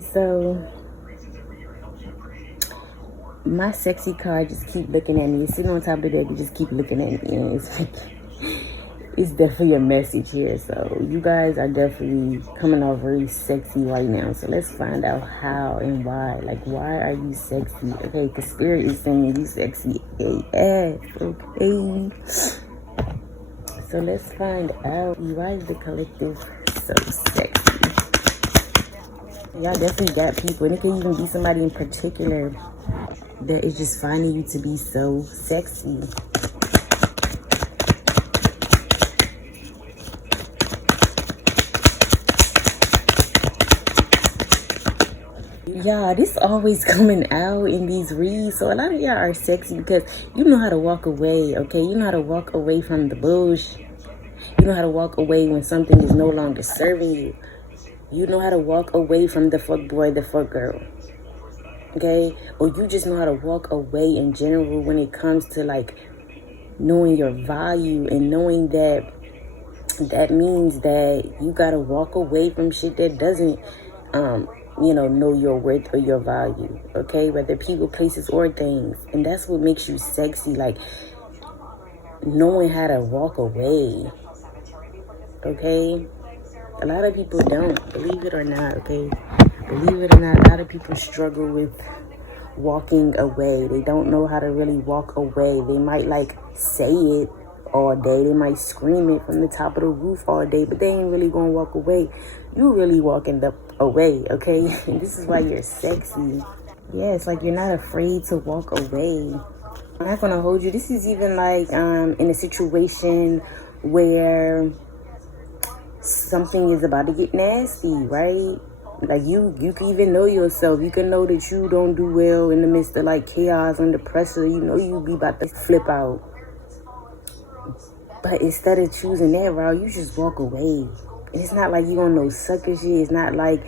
So my sexy card just keep looking at me. It's sitting on top of the deck, you just keep looking at me, and it's definitely a message here. So you guys are definitely coming off very sexy right now. So let's find out how and why. Like, why are you sexy? Okay, because spirit is saying you sexy AF. Okay. So let's find out why is the collective so sexy. Y'all definitely got people, and it could even be somebody in particular that is just finding you to be so sexy. Y'all, this always coming out in these reads. So a lot of y'all are sexy because you know how to walk away, okay? You know how to walk away from the bullshit. You know how to walk away when something is no longer serving you. You know how to walk away from the fuck boy, the fuck girl. Okay? Or you just know how to walk away in general when it comes to like knowing your value and knowing that means that you gotta walk away from shit that doesn't know your worth or your value. Okay? Whether people, places, or things. And that's what makes you sexy, like knowing how to walk away. Okay? A lot of people don't, believe it or not, okay? Believe it or not, a lot of people struggle with walking away. They don't know how to really walk away. They might like say it all day. They might scream it from the top of the roof all day, but they ain't really gonna walk away. You really walking away, okay? And this is why you're sexy. Yeah, it's like you're not afraid to walk away. I'm not gonna hold you. This is even like in a situation where something is about to get nasty, right? Like you can even know yourself. You can know that you don't do well in the midst of like chaos, under pressure. You know you be about to flip out. But instead of choosing that route, you just walk away. It's not like you on no sucker shit. It's not like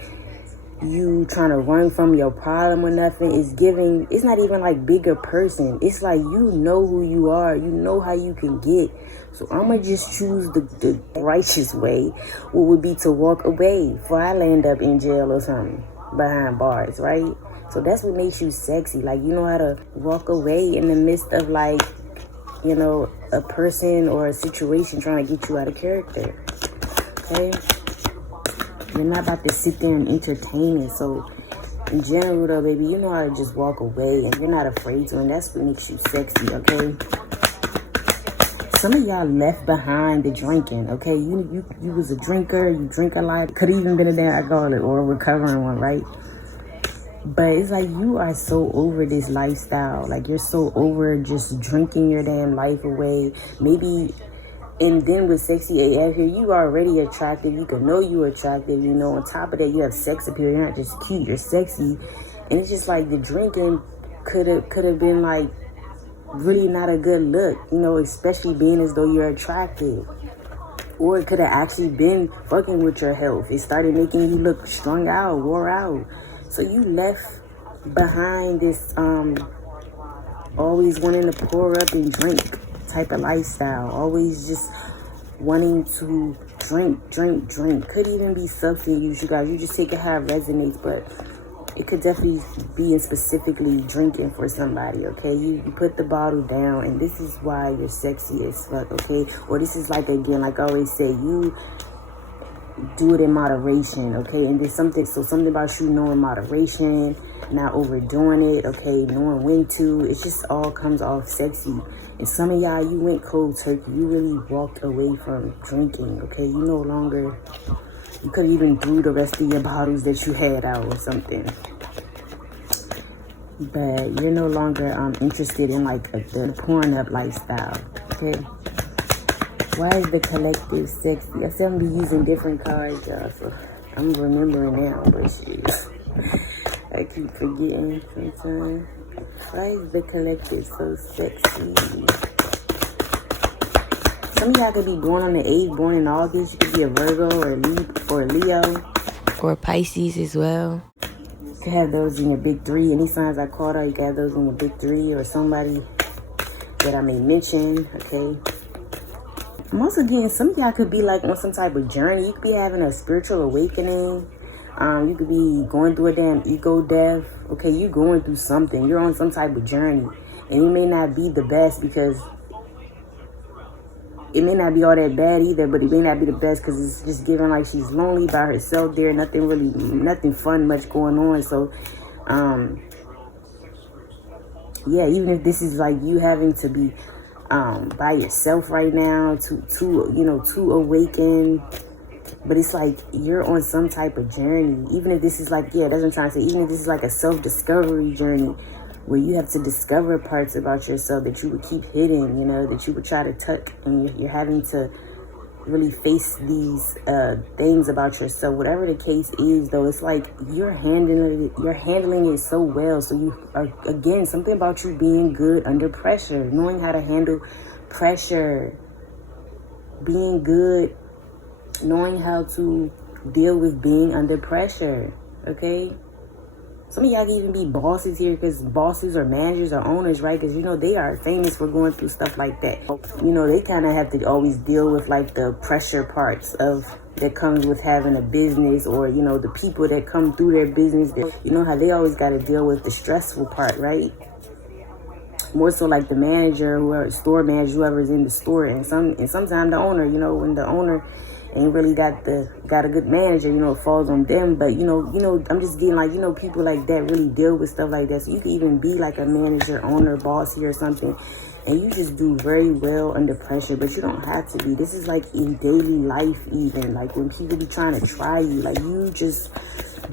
you trying to run from your problem or nothing. It's not even like bigger person. It's like you know who you are. You know how you can get. So I'ma just choose the righteous way, what would be to walk away before I land up in jail or something behind bars, right? So that's what makes you sexy. Like, you know how to walk away in the midst of like, a person or a situation trying to get you out of character. Okay? You're not about to sit there and entertain it. So in general though, baby, you know how to just walk away and you're not afraid to, and that's what makes you sexy, okay? Some of y'all left behind the drinking, okay? You was a drinker, you drink a lot. Could have even been a damn alcoholic or a recovering one, right? But it's like you are so over this lifestyle. Like you're so over just drinking your damn life away. Maybe, and then with sexy AF here, you are already attractive. You can know you're attractive, on top of that, you have sex appeal. You're not just cute, you're sexy. And it's just like the drinking could have been like really not a good look, especially being as though you're attractive. Or it could have actually been fucking with your health. It started making you look strung out, wore out. So you left behind this always wanting to pour up and drink type of lifestyle. Always just wanting to drink. Could even be substance use, you guys. You just take it how it resonates, but it could definitely be in specifically drinking for somebody, okay? You put the bottle down, and this is why you're sexy as fuck, okay? Or this is like, again, like I always say, you do it in moderation, okay? And there's something about you knowing moderation, not overdoing it, okay? Knowing when to. It just all comes off sexy. And some of y'all, you went cold turkey. You really walked away from drinking, okay? You no longer... You could have even threw the rest of your bottles that you had out or something. But you're no longer interested in like the pouring up lifestyle, okay? Why is the collective sexy? I see I'm be using different cards, y'all, so I'm remembering now, but shit. I keep forgetting sometimes. Why is the collective so sexy? Some of y'all could be born on the 8th, born in August. You could be a Virgo or a Leo. Or Pisces as well. You could have those in your big 3. Any signs I called out, you could have those in your big 3 or somebody that I may mention, okay? I'm also getting, some of y'all could be like on some type of journey. You could be having a spiritual awakening. You could be going through a damn ego death. Okay, you're going through something. You're on some type of journey. And it may not be the best because it may not be all that bad either, but it may not be the best because it's just giving like she's lonely by herself there. Nothing fun much going on. So, yeah, even if this is like you having to be by yourself right now to awaken, but it's like you're on some type of journey. Even if this is like, yeah, that's what I'm trying to say. Even if this is like a self-discovery journey where you have to discover parts about yourself that you would keep hidden, that you would try to tuck, and you're having to really face these things about yourself. Whatever the case is, though, it's like you're handling it so well. So you are, again, something about you being good under pressure, knowing how to handle pressure, being good, knowing how to deal with being under pressure. Okay, some of y'all can even be bosses here, because bosses or managers or owners, right? Because they are famous for going through stuff like that. They kind of have to always deal with like the pressure parts of that comes with having a business, or the people that come through their business. How they always got to deal with the stressful part, right? More so like the manager, whoever, store manager, whoever's in the store, and sometimes the owner. When the owner ain't really got a good manager, it falls on them. But I'm just getting like, people like that really deal with stuff like that. So you could even be like a manager, owner, boss here or something, and you just do very well under pressure. But you don't have to be. This is like in daily life, even like when people be trying to try you, like you just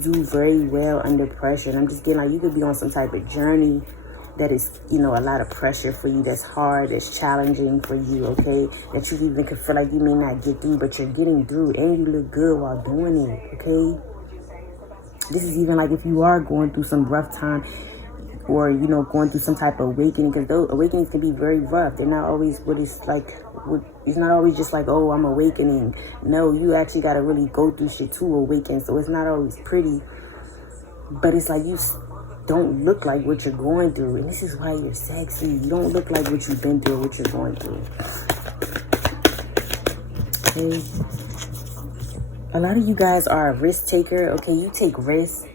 do very well under pressure. And I'm just getting like you could be on some type of journey that is, a lot of pressure for you, that's hard, that's challenging for you, okay? That you even could feel like you may not get through, but you're getting through it, and you look good while doing it, okay? This is even like if you are going through some rough time, or, going through some type of awakening, because those awakenings can be very rough. They're not always it's not always just like, oh, I'm awakening. No, you actually got to really go through shit to awaken, so it's not always pretty, but it's like you don't look like what you're going through, and this is why you're sexy. You don't look like what you've been through or what you're going through. Okay, a lot of you guys are a risk taker. Okay, you take risks.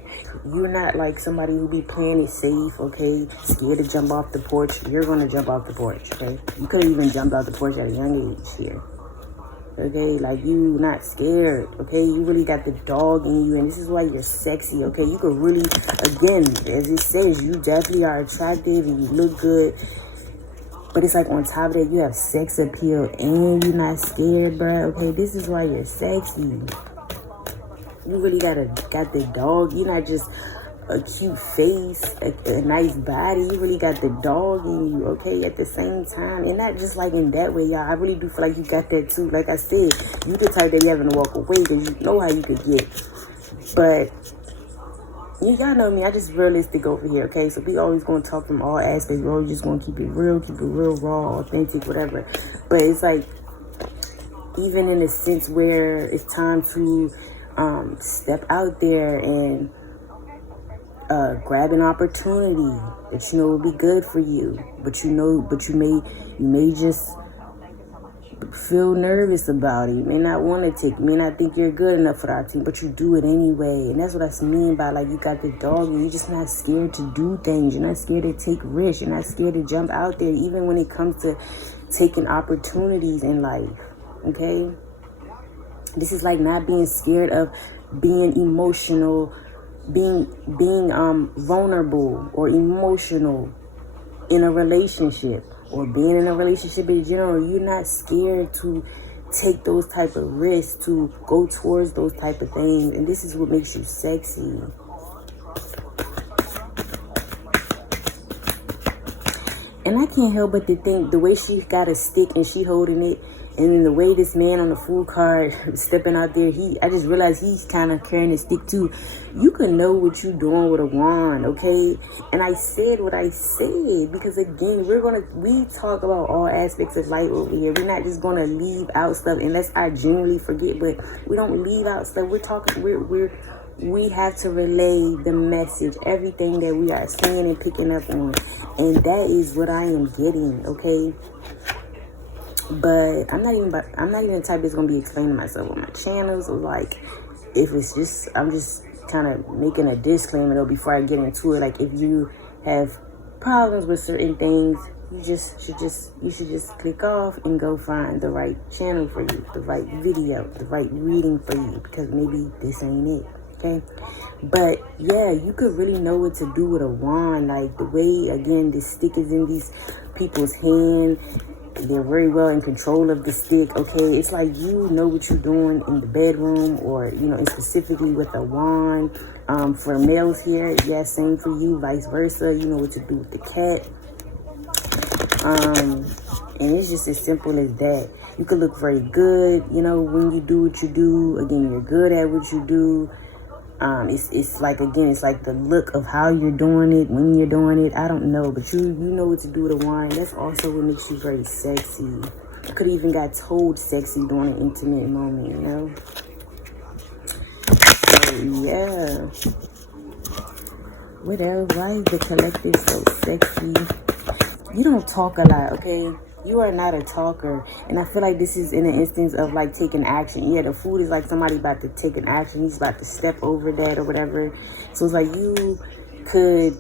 You're not like somebody who be playing it safe. Okay, scared to jump off the porch. You're gonna jump off the porch. Okay, you could have even jumped off the porch at a young age here. Okay, like you not scared. Okay, you really got the dog in you, and this is why you're sexy. Okay, you could really, again, as it says, you definitely are attractive and you look good, but it's like on top of that, you have sex appeal and you're not scared, bro. Okay, this is why you're sexy. You really got the dog. You're not just a cute face, a nice body. You really got the dog in you, okay, at the same time. And not just like in that way, y'all. I really do feel like you got that too. Like I said, you the type that you having to walk away because you know how you could get. But y'all know me, I just realistic over here, okay? So we always going to talk from all aspects. We're always just going to keep it real, raw, authentic, whatever. But it's like, even in a sense where it's time to step out there and grab an opportunity that will be good for you, but you may just feel nervous about it. You may not want to take, you may not think you're good enough for our team, but you do it anyway. And that's what I mean by like you got the dog and you're just not scared to do things. You're not scared to take risks. You're not scared to jump out there, even when it comes to taking opportunities in life. Okay, this is like not being scared of being emotional, being vulnerable or emotional in a relationship, or being in a relationship in general. You're not scared to take those type of risks, to go towards those type of things, and this is what makes you sexy. And I can't help but to think the way she got a stick and she holding it, and then the way this man on the food cart stepping out there, I just realized he's kind of carrying a stick too. You can know what you're doing with a wand, okay? And I said what I said because, again, we talk about all aspects of life over here. We're not just gonna leave out stuff unless I genuinely forget, but we don't leave out stuff. We have to relay the message, everything that we are seeing and picking up on, and that is what I am getting, okay? But I'm not even the type that's gonna be explaining myself on my channels, or like if it's just I'm just kind of making a disclaimer though before I get into it. Like, if you have problems with certain things, you should just click off and go find the right channel for you, the right video, the right reading for you, because maybe this ain't it. Okay, but yeah, you could really know what to do with a wand. Like, the way, again, this stick is in these people's hand, they're very well in control of the stick. Okay, it's like you know what you're doing in the bedroom, or and specifically with a wand. For males here, yeah, same for you, vice versa. You know what to do with the cat. And it's just as simple as that. You could look very good, when you do what you do. Again, you're good at what you do. It's like, again, it's like the look of how you're doing it, when you're doing it. I don't know, but you know what to do with a wand. That's also what makes you very sexy. You could even got told sexy during an intimate moment, So, yeah. What else? Why is the collective so sexy? You don't talk a lot, okay? You are not a talker. And I feel like this is in an instance of, like, taking action. Yeah, the food is like somebody about to take an action. He's about to step over that or whatever. So it's like you could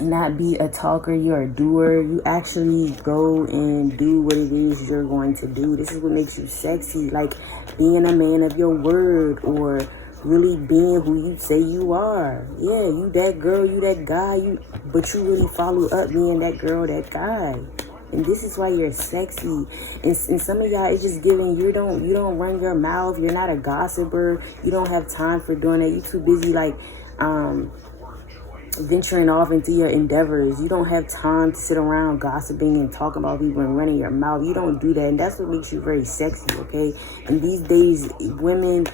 not be a talker. You're a doer. You actually go and do what it is you're going to do. This is what makes you sexy. Like, being a man of your word, or really being who you say you are. Yeah, you that girl, you that guy, but you really follow up being that girl, that guy. And this is why you're sexy. And some of y'all, it's just giving, you don't run your mouth. You're not a gossiper. You don't have time for doing that. You're too busy, like, venturing off into your endeavors. You don't have time to sit around gossiping and talking about people and running your mouth. You don't do that. And that's what makes you very sexy, okay? And these days, women,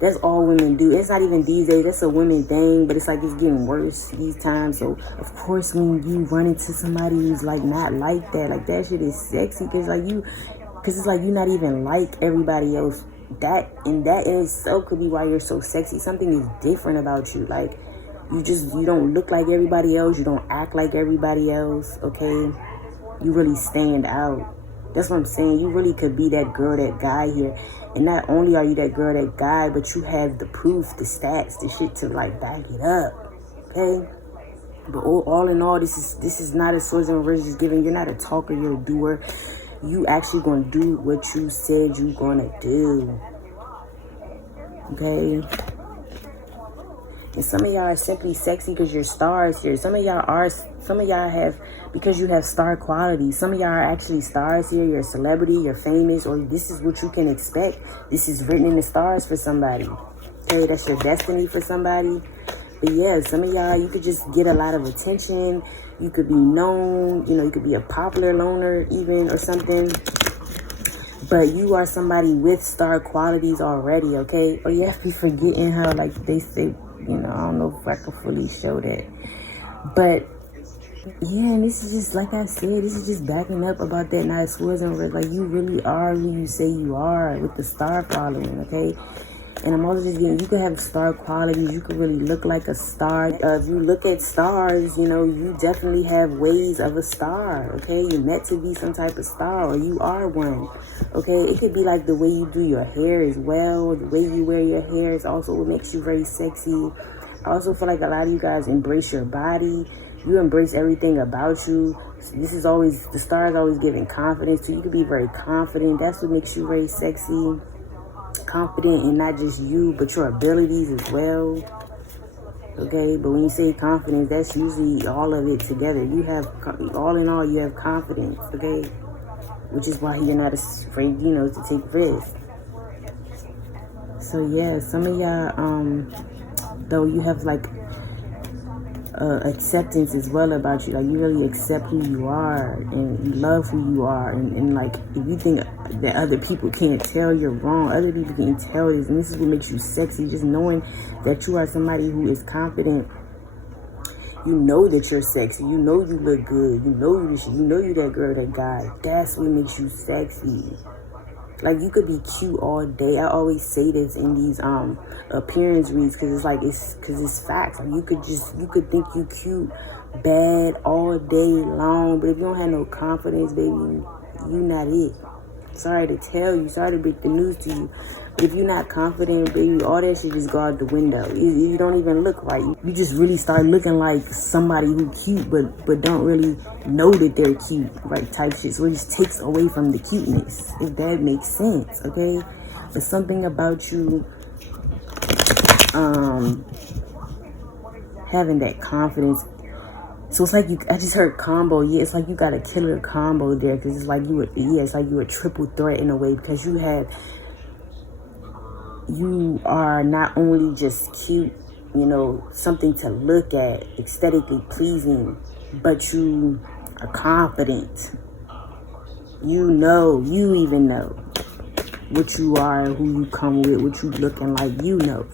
that's all women do. It's not even these days. That's a women thing, but it's like it's getting worse these times. So, of course, when you run into somebody who's, like, not like that shit is sexy, because it's like you're not even like everybody else. That in itself could be why you're so sexy. Something is different about you. Like, you don't look like everybody else. You don't act like everybody else, okay? You really stand out. That's what I'm saying. You really could be that girl, that guy here. And not only are you that girl, that guy, but you have the proof, the stats, the shit to, like, back it up. Okay? But all in all, this is not a Swords and Reverse giving. You're not a talker, you're a doer. You actually gonna do what you said you gonna do. Okay? And some of y'all are simply sexy because you're stars here. Some of y'all have, because you have star quality. Some of y'all are actually stars here. You're a celebrity, you're famous, or this is what you can expect. This is written in the stars for somebody. Okay, that's your destiny for somebody. But yeah, some of y'all, you could just get a lot of attention. You could be known, you could be a popular loner even, or something. But you are somebody with star qualities already, okay? Or you have to be forgetting how, like, they say, I don't know if I can fully show that. But yeah, and this is just, like I said, this is just backing up about that night Swords and Reverse. Like, you really are who you say you are with the star following, okay? And I'm also just getting, you could have star qualities. You could really look like a star. If you look at stars, you definitely have ways of a star, okay? You're meant to be some type of star, or you are one, okay? It could be like the way you do your hair as well. The way you wear your hair is also what makes you very sexy. I also feel like a lot of you guys embrace your body. You embrace everything about you. The stars always giving confidence to you. You could be very confident. That's what makes you very sexy. Confident in not just you, but your abilities as well. Okay, but when you say confidence, that's usually all of it together. You have, all in all, you have confidence, okay? Which is why you're not afraid, to take risks. So yeah, some of y'all, though, you have, like, acceptance as well about you. Like, you really accept who you are, and you love who you are, and like, if you think that other people can't tell, you're wrong. Other people can tell this, and this is what makes you sexy. Just knowing that you are somebody who is confident. You know that you're sexy. You know you look good. You know you that girl, that guy. That's what makes you sexy. Like, you could be cute all day. I always say this in these appearance reads, because it's facts. Like, you could think you cute, bad all day long, but if you don't have no confidence, baby, you not it. Sorry to tell you. Sorry to break the news to you, If you're not confident, baby, all that shit just go out the window. You don't even look right. You just really start looking like somebody who cute, but don't really know that they're cute, right? Type shit. So it just takes away from the cuteness, if that makes sense, okay? But something about you, having that confidence. So it's like I just heard combo. Yeah, it's like you got a killer combo there, because it's like it's like you a triple threat in a way, because you are not only just cute, something to look at, aesthetically pleasing, but you are confident. You even know what you are, who you come with, what you looking like,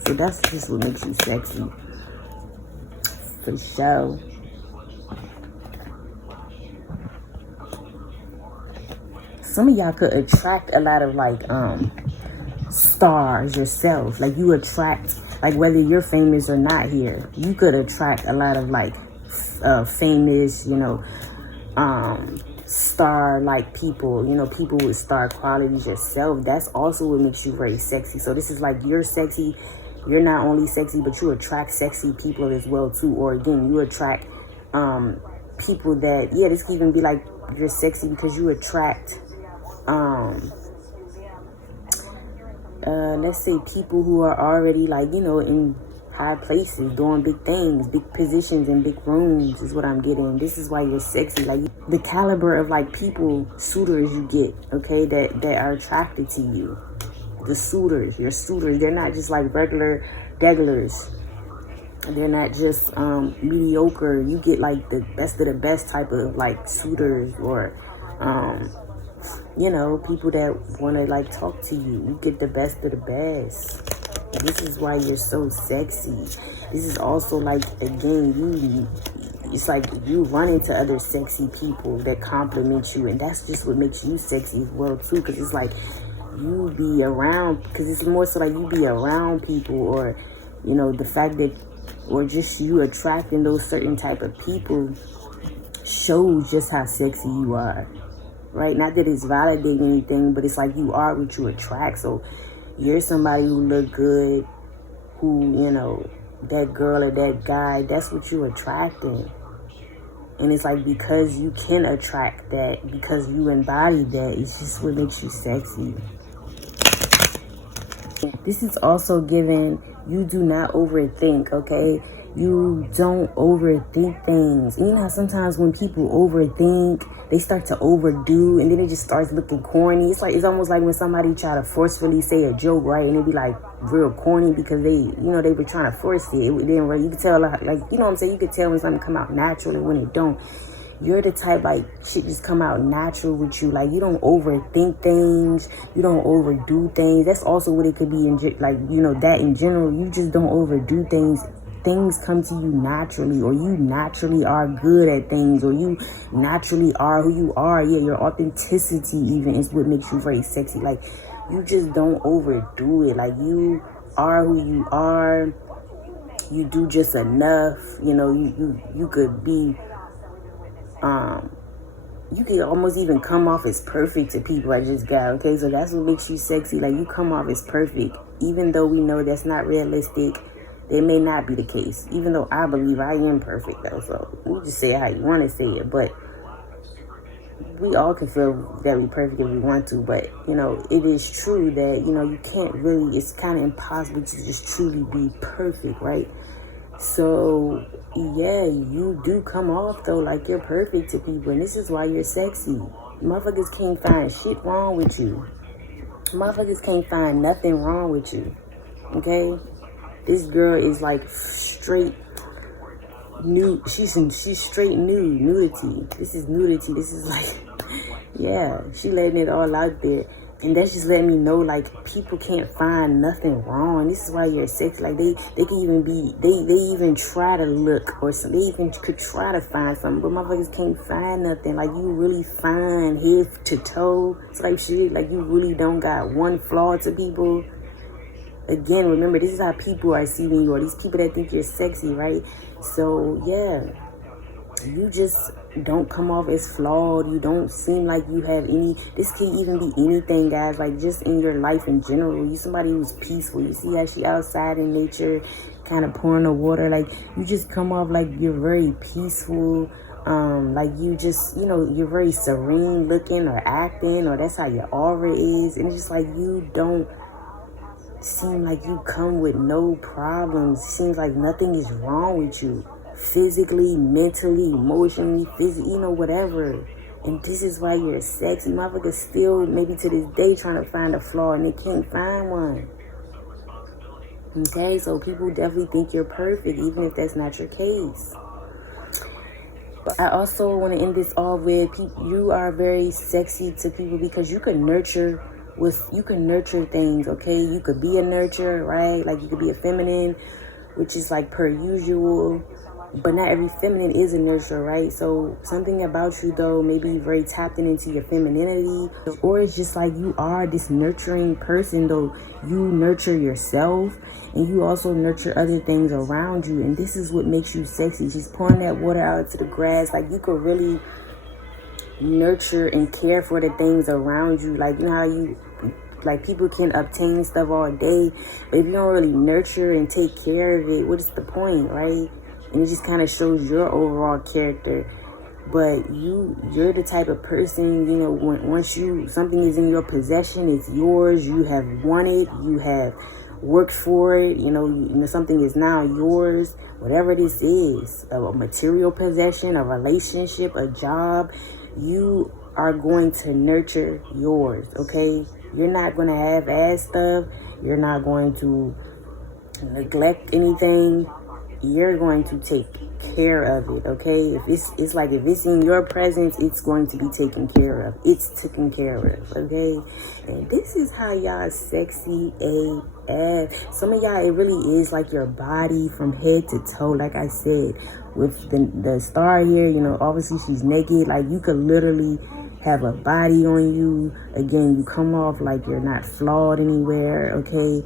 So that's just what makes you sexy. For sure. Some of y'all could attract a lot of stars yourself. Like you attract, like whether you're famous or not here, you could attract a lot of famous, star people, people with star qualities yourself. That's also what makes you very sexy. So this is like you're sexy. You're not only sexy, but you attract sexy people as well too. Or again, you attract people that, this can even be like you're sexy because you attract let's say people who are already in high places, doing big things, big positions in big rooms is what I'm getting. This is why you're sexy. Like the caliber of people, suitors you get, okay, that are attracted to you. The suitors, your suitors, they're not just like regular degglers. They're not just mediocre. You get like the best of the best type of suitors, or people that want to talk to you. You get the best of the best. This is why you're so sexy. This is also again, it's like you run into other sexy people that compliment you, and that's just what makes you sexy as well too, because it's like you be around, because it's more so you be around people, or the fact that, or just you attracting those certain type of people shows just how sexy you are, right? Not that it's validating anything, but it's like you are what you attract. So you're somebody who look good, who, that girl or that guy, that's what you're attracting. And it's like, because you can attract that, because you embody that, it's just what makes you sexy. This is also given, you do not overthink, okay? You don't overthink things. You know how sometimes when people overthink, they start to overdo, and then it just starts looking corny. It's almost like when somebody try to forcefully say a joke, right? And it be real corny because they were trying to force it. It didn't really, you could tell what I'm saying? You could tell when something come out natural and when it don't. You're the type shit just come out natural with you. You don't overthink things. You don't overdo things. That's also what it could be that in general. You just don't overdo things. Things come to you naturally, or you naturally are good at things, or you naturally are who you are. Yeah, your authenticity even is what makes you very sexy. You just don't overdo it. You are who you are. You do just enough. You could be you can almost even come off as perfect to people. I just got, okay? So that's what makes you sexy. You come off as perfect, even though we know that's not realistic. It may not be the case, even though I believe I am perfect, though. So you just say it how you want to say it, but we all can feel very perfect if we want to. But it is true that you can't really. It's kind of impossible to just truly be perfect, right? So yeah, you do come off though like you're perfect to people, and this is why you're sexy. Motherfuckers can't find shit wrong with you. Motherfuckers can't find nothing wrong with you. Okay? This girl is straight nude. She's straight nude. Nudity. This is nudity. This is yeah, she letting it all out there. And that's just letting me know, people can't find nothing wrong. This is why you're sexy. They can even be, they even try to look, or some, they even could try to find something, but motherfuckers can't find nothing. You really find head to toe. It's shit, you really don't got one flaw to people. Again, remember, this is how people are seeing you, or these people that think you're sexy, right? So, yeah. you just don't come off as flawed. You don't seem like you have any, this can even be anything, guys, like just in your life in general. You somebody who's peaceful. You see how she outside in nature, kind of pouring the water. Like, you just come off like you're very peaceful. Like you just, you're very serene looking or acting, or that's how your aura is. And it's just like, you don't seem like you come with no problems. It seems like nothing is wrong with you. Physically, mentally, emotionally, whatever. And this is why you're sexy. Motherfuckers still, maybe to this day, trying to find a flaw and they can't find one. Okay, so people definitely think you're perfect, even if that's not your case. But I also want to end this off with, you are very sexy to people because you can nurture things, okay? You could be a nurturer, right? Like, you could be a feminine, which is like per usual, but not every feminine is a nurturer, right? So something about you, though, maybe very tapped into your femininity, or it's just like you are this nurturing person, though. You nurture yourself and you also nurture other things around you, and this is what makes you sexy. Just pouring that water out to the grass. Like, you could really nurture and care for the things around you. Like, you know how like, people can obtain stuff all day, but if you don't really nurture and take care of it, what is the point, right? And it just kind of shows your overall character. But you're the type of person, once something is in your possession, it's yours. You have won it. You have worked for it. Something is now yours. Whatever this is, a material possession, a relationship, a job, you are going to nurture yours, okay? You're not going to half-ass stuff. You're not going to neglect anything. You're going to take care of it, okay? If it's in your presence, it's going to be taken care of. It's taken care of, okay? And this is how y'all sexy AF. Some of y'all, it really is like your body from head to toe, like I said. With the star here, obviously she's naked. Like, you could literally have a body on you. Again, you come off like you're not flawed anywhere, okay?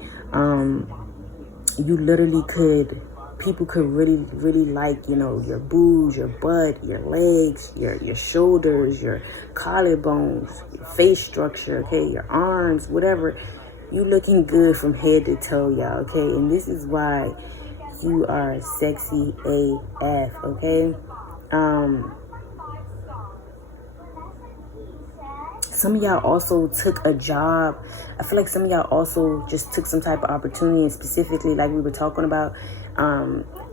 You literally people could really, really like, your boobs, your butt, your legs, your shoulders, your collarbones, your face structure, okay, your arms, whatever. You looking good from head to toe, y'all, okay? And this is why you are sexy AF, okay? Some of y'all also took a job. I feel like some of y'all also just took some type of opportunity, and specifically, like we were talking about,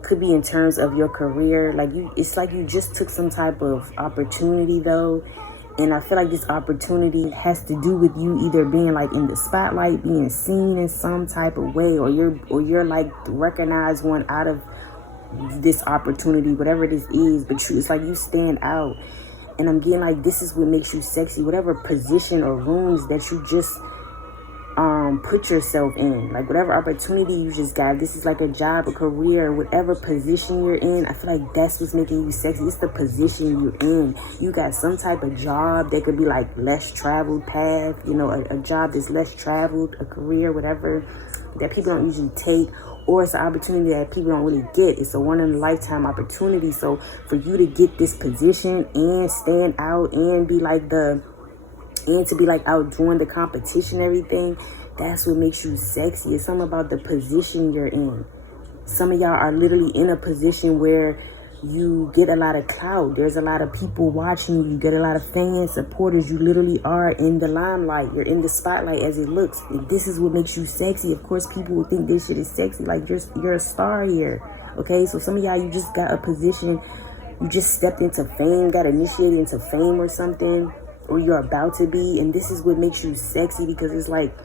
could be in terms of your career. Like, it's like you just took some type of opportunity, though. And I feel like this opportunity has to do with you either being like in the spotlight, being seen in some type of way, or you're like recognized one out of this opportunity, whatever this is. But it's like you stand out. And I'm getting like, this is what makes you sexy. Whatever position or rooms that you just put yourself in, like whatever opportunity you just got, this is like a job, a career, whatever position you're in, I feel like that's what's making you sexy. It's the position you're in. You got some type of job that could be like less traveled path, a job that's less traveled, a career, whatever, that people don't usually take, or it's an opportunity that people don't really get. It's a one-in-a-lifetime opportunity. So for you to get this position and stand out and be like to be like outdoing the competition, everything, that's what makes you sexy. It's something about the position you're in. Some of y'all are literally in a position where you get a lot of clout. There's a lot of people watching you. You get a lot of fans, supporters. You literally are in the limelight. You're in the spotlight as it looks. And this is what makes you sexy. Of course, people will think this shit is sexy. Like, you're a star here. Okay, so some of y'all, you just got a position. You just stepped into fame, got initiated into fame or something, or you're about to be. And this is what makes you sexy, because it's like,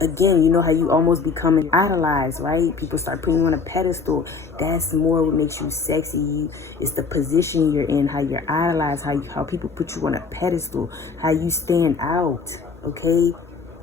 again, you know how you almost become idolized, right? People start putting you on a pedestal. That's more what makes you sexy. It's the position you're in, how you're idolized, how people put you on a pedestal, how you stand out, okay?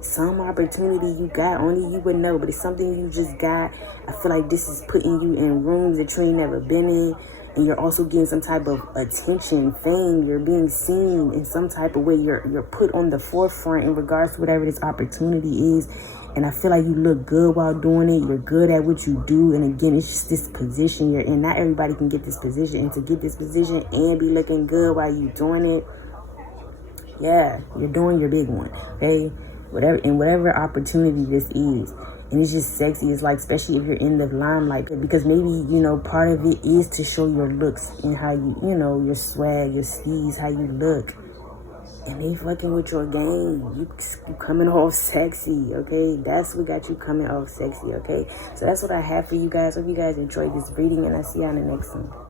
Some opportunity you got, only you would know, but it's something you just got. I feel like this is putting you in rooms that you ain't never been in. And you're also getting some type of attention, fame. You're being seen in some type of way. You're put on the forefront in regards to whatever this opportunity is. And I feel like you look good while doing it. You're good at what you do. And again, it's just this position you're in. Not everybody can get this position. And to get this position and be looking good while you doing it, yeah, you're doing your big one. Okay? Whatever opportunity this is. And it's just sexy. It's like, especially if you're in the limelight. Because maybe, you know, part of it is to show your looks and how you know, your swag, your steez, how you look. And they fucking with your game. You coming off sexy, okay? That's what got you coming off sexy, okay? So that's what I have for you guys. Hope you guys enjoyed this reading, and I'll see you on the next one.